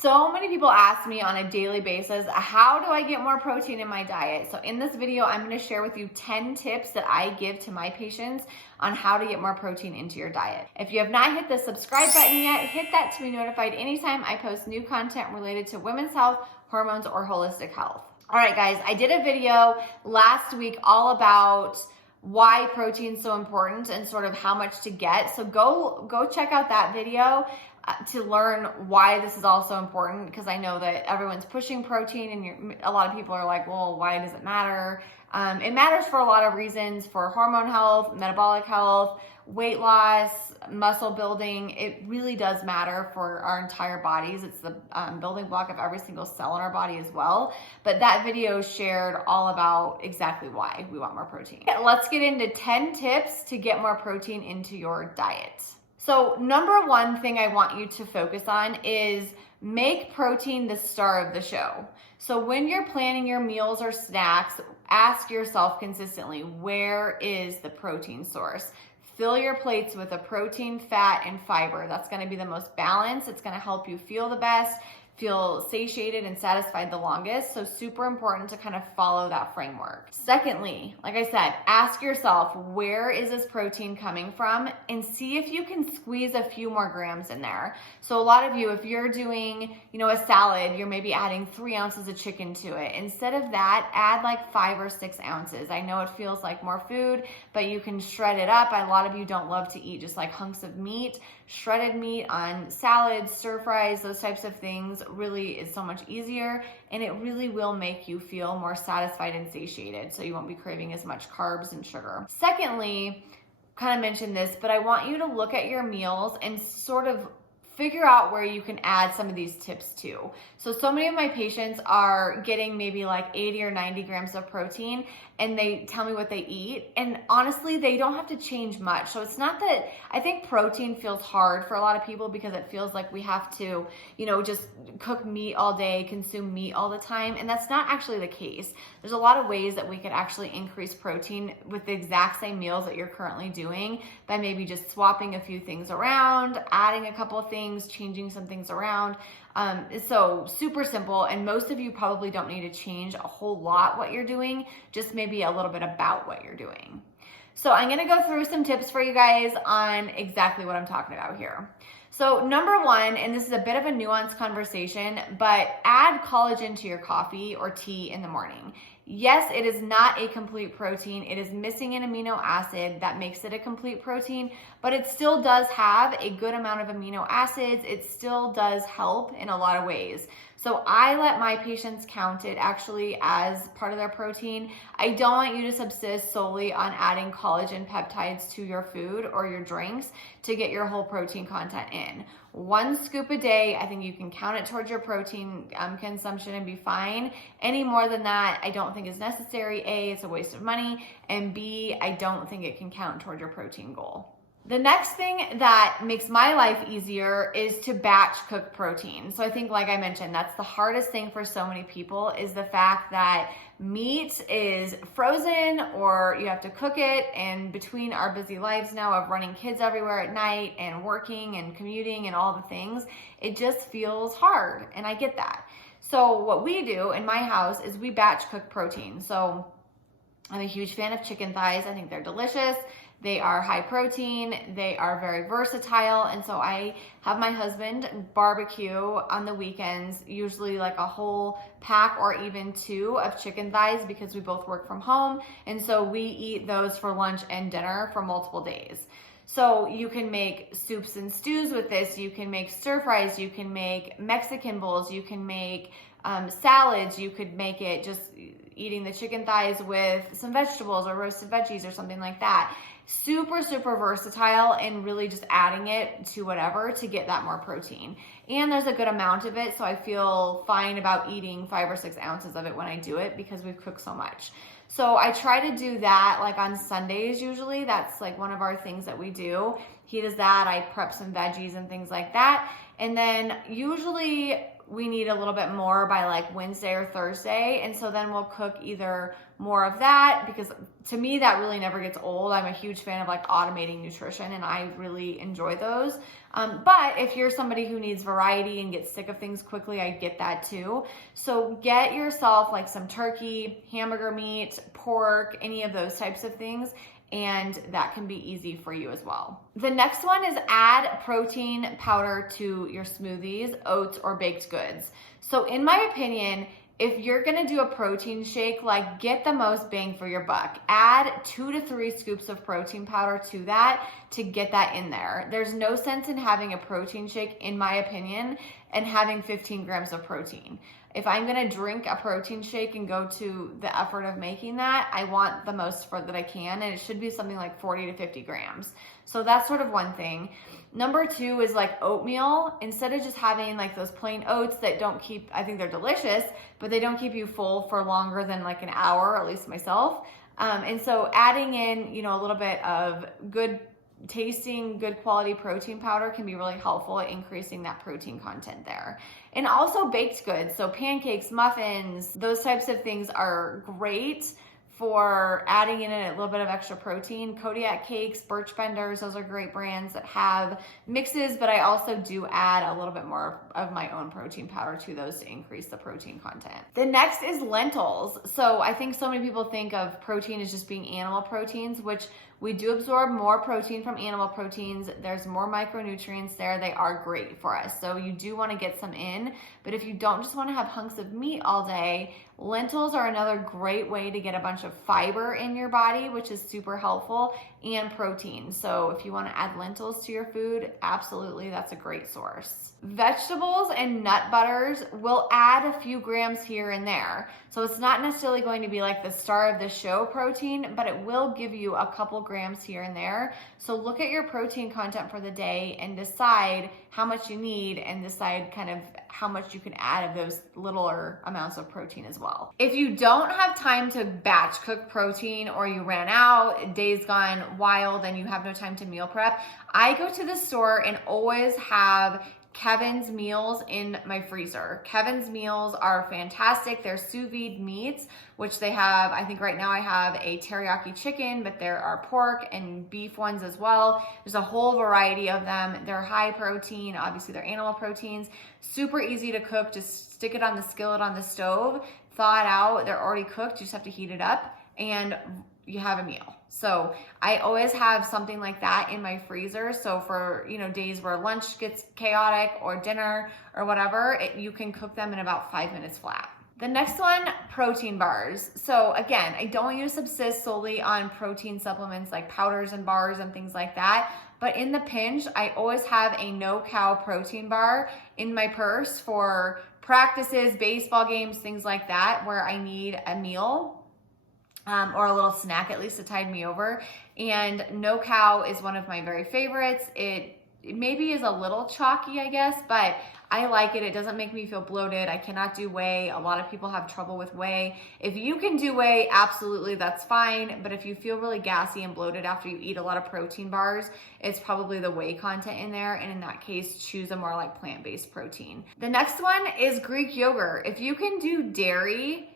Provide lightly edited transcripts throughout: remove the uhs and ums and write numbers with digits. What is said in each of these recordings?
So many people ask me on a daily basis, how do I get more protein in my diet? So in this video, I'm going to share with you 10 tips that I give to my patients on how to get more protein into your diet. If you have not hit the subscribe button yet, hit that to be notified anytime I post new content related to women's health, hormones, or holistic health. All right, guys, I did a video last week all about why protein is so important and sort of how much to get. So go check out that video to learn why this is also important, because I know that everyone's pushing protein and a lot of people are like, well, why does it matter? It matters for a lot of reasons: for hormone health, metabolic health, weight loss, muscle building. It really does matter for our entire bodies. It's the building block of every single cell in our body as well. But that video shared all about exactly why we want more protein. Let's get into 10 tips to get more protein into your diet. So number one thing I want you to focus on is make protein the star of the show. So when you're planning your meals or snacks, ask yourself consistently, where is the protein source? Fill your plates with a protein, fat, and fiber. That's going to be the most balanced. It's going to help you feel the best, feel satiated and satisfied the longest. So super important to kind of follow that framework. Secondly, like I said, ask yourself, where is this protein coming from, and see if you can squeeze a few more grams in there. So a lot of you, if you're doing, a salad, you're maybe adding 3 ounces of chicken to it. Instead of that, add like 5 or 6 ounces. I know it feels like more food, but you can shred it up. A lot of you don't love to eat just like hunks of meat. Shredded meat on salads, stir fries, those types of things really is so much easier, and it really will make you feel more satisfied and satiated, so you won't be craving as much carbs and sugar. Secondly, kind of mentioned this, but I want you to look at your meals and sort of figure out where you can add some of these tips too. So many of my patients are getting maybe like 80 or 90 grams of protein, and they tell me what they eat. And honestly, they don't have to change much. So it's not that, I think protein feels hard for a lot of people because it feels like we have to, just cook meat all day, consume meat all the time. And that's not actually the case. There's a lot of ways that we could actually increase protein with the exact same meals that you're currently doing by maybe just swapping a few things around, adding a couple of things, changing some things around. So super simple, and most of you probably don't need to change a whole lot what you're doing, just maybe a little bit about what you're doing. So I'm going to go through some tips for you guys on exactly what I'm talking about here. So number one, and this is a bit of a nuanced conversation, but add collagen to your coffee or tea in the morning. Yes, it is not a complete protein. It is missing an amino acid that makes it a complete protein, but it still does have a good amount of amino acids. It still does help in a lot of ways. So I let my patients count it actually as part of their protein. I don't want you to subsist solely on adding collagen peptides to your food or your drinks to get your whole protein content in. 1 scoop a day, I think you can count it towards your protein consumption and be fine. Any more than that, I don't think is necessary. A, it's a waste of money, and B, I don't think it can count toward your protein goal. The next thing that makes my life easier is to batch cook protein. So I think, like I mentioned, that's the hardest thing for so many people, is the fact that meat is frozen or you have to cook it. And between our busy lives now of running kids everywhere at night and working and commuting and all the things, it just feels hard. And I get that. So what we do in my house is we batch cook protein. So I'm a huge fan of chicken thighs. I think they're delicious. They are high protein, they are very versatile, and so I have my husband barbecue on the weekends, usually like a whole pack or even 2 of chicken thighs, because we both work from home, and so we eat those for lunch and dinner for multiple days. So you can make soups and stews with this, you can make stir fries, you can make Mexican bowls, you can make salads, you could make it just eating the chicken thighs with some vegetables or roasted veggies or something like that. Super, super versatile, and really just adding it to whatever to get that more protein. And there's a good amount of it, so I feel fine about eating 5 or 6 ounces of it when I do it because we've cooked so much. So I try to do that like on Sundays usually. That's like one of our things that we do. He does that. I prep some veggies and things like that. And then usually we need a little bit more by like Wednesday or Thursday. And so then we'll cook either more of that, because to me, that really never gets old. I'm a huge fan of like automating nutrition, and I really enjoy those. But if you're somebody who needs variety and gets sick of things quickly, I get that too. So get yourself like some turkey, hamburger meat, pork, any of those types of things, and that can be easy for you as well. The next one is add protein powder to your smoothies, oats, or baked goods. So in my opinion, if you're gonna do a protein shake, like get the most bang for your buck. Add 2 to 3 scoops of protein powder to that to get that in there. There's no sense in having a protein shake, in my opinion, and having 15 grams of protein. If I'm gonna drink a protein shake and go to the effort of making that, I want the most that I can, and it should be something like 40 to 50 grams. So that's sort of one thing. Number 2 is like oatmeal. Instead of just having like those plain oats that don't keep, I think they're delicious, but they don't keep you full for longer than like an hour, at least myself. And so adding in, you know, a little bit of good tasting, good quality protein powder can be really helpful at increasing that protein content there. And also baked goods, so pancakes, muffins, those types of things are great for adding in a little bit of extra protein. Kodiak cakes, Birch Benders, those are great brands that have mixes, but I also do add a little bit more of my own protein powder to those to increase the protein content. The next is lentils. So I think so many people think of protein as just being animal proteins, which we do absorb more protein from animal proteins. There's more micronutrients there. They are great for us. So you do want to get some in, but if you don't just want to have hunks of meat all day, lentils are another great way to get a bunch of fiber in your body, which is super helpful, and protein. So if you want to add lentils to your food, absolutely, that's a great source. Vegetables and nut butters will add a few grams here and there. So it's not necessarily going to be like the star of the show protein, but it will give you a couple grams here and there. So look at your protein content for the day and decide how much you need, and decide kind of how much you can add of those littler amounts of protein as well. If you don't have time to batch cook protein, or you ran out, days gone wild, and you have no time to meal prep, I go to the store and always have Kevin's meals in my freezer. Kevin's meals are fantastic. They're sous vide meats, which they have, I think right now I have a teriyaki chicken, but there are pork and beef ones as well. There's a whole variety of them. They're high protein, obviously they're animal proteins, super easy to cook. Just stick it on the skillet on the stove, thaw it out. They're already cooked. You just have to heat it up and you have a meal. So I always have something like that in my freezer. So for, you know, days where lunch gets chaotic or dinner or whatever, you can cook them in about 5 minutes flat. The next one, protein bars. So again, I don't want you to subsist solely on protein supplements like powders and bars and things like that. But in the pinch, I always have a no-cow protein bar in my purse for practices, baseball games, things like that, where I need a meal. Or a little snack at least to tide me over. And no cow is one of my very favorites. It maybe is a little chalky, I guess, but I like it. It doesn't make me feel bloated. I cannot do whey. A lot of people have trouble with whey. If you can do whey, absolutely, that's fine. But if you feel really gassy and bloated after you eat a lot of protein bars, it's probably the whey content in there. And in that case, choose a more like plant-based protein. The next one is Greek yogurt. If you can do dairy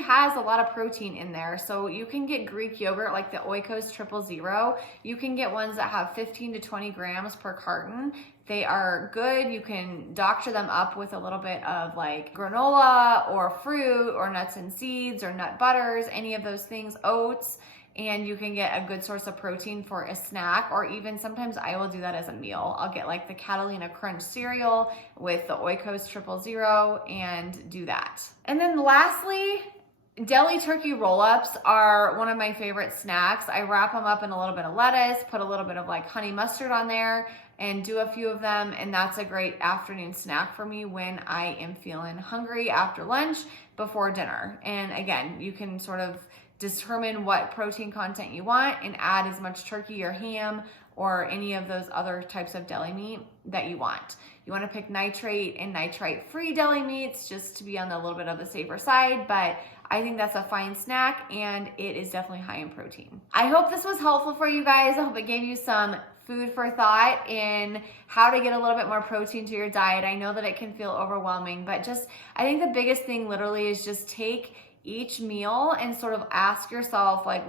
has a lot of protein in there. So you can get Greek yogurt like the Oikos 000. You can get ones that have 15 to 20 grams per carton. They are good. You can doctor them up with a little bit of like granola or fruit or nuts and seeds or nut butters, any of those things, oats, and you can get a good source of protein for a snack, or even sometimes I will do that as a meal. I'll get like the Catalina Crunch cereal with the Oikos 000 and do that. And then lastly, Deli turkey roll-ups are one of my favorite snacks. I wrap them up in a little bit of lettuce, put a little bit of like honey mustard on there, and do a few of them, and that's a great afternoon snack for me when I am feeling hungry after lunch before dinner. And again, you can sort of determine what protein content you want and add as much turkey or ham or any of those other types of deli meat that you want. You want to pick nitrate and nitrite-free deli meats just to be on the little bit of the safer side, but I think that's a fine snack and it is definitely high in protein. I hope this was helpful for you guys. I hope it gave you some food for thought in how to get a little bit more protein to your diet. I know that it can feel overwhelming, but I think the biggest thing literally is just take each meal and sort of ask yourself, like,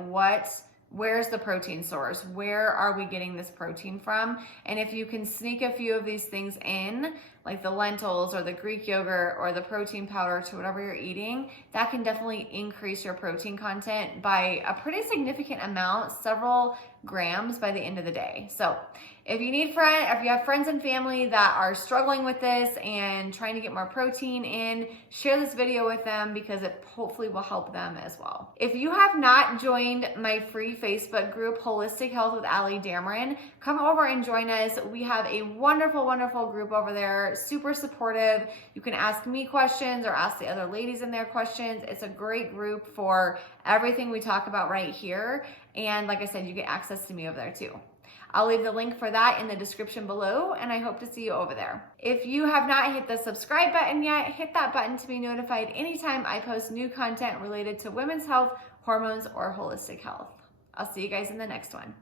where's the protein source? Where are we getting this protein from? And if you can sneak a few of these things in, like the lentils or the Greek yogurt or the protein powder to whatever you're eating, that can definitely increase your protein content by a pretty significant amount, several grams by the end of the day. So if you have friends and family that are struggling with this and trying to get more protein in, share this video with them because it hopefully will help them as well. If you have not joined my free Facebook group, Holistic Health with Damron, come over and join us. We have a wonderful, wonderful group over there, super supportive. You can ask me questions or ask the other ladies in there questions. It's a great group for everything we talk about right here. And like I said, you get access to me over there too. I'll leave the link for that in the description below, and I hope to see you over there. If you have not hit the subscribe button yet, hit that button to be notified anytime I post new content related to women's health, hormones, or holistic health. I'll see you guys in the next one.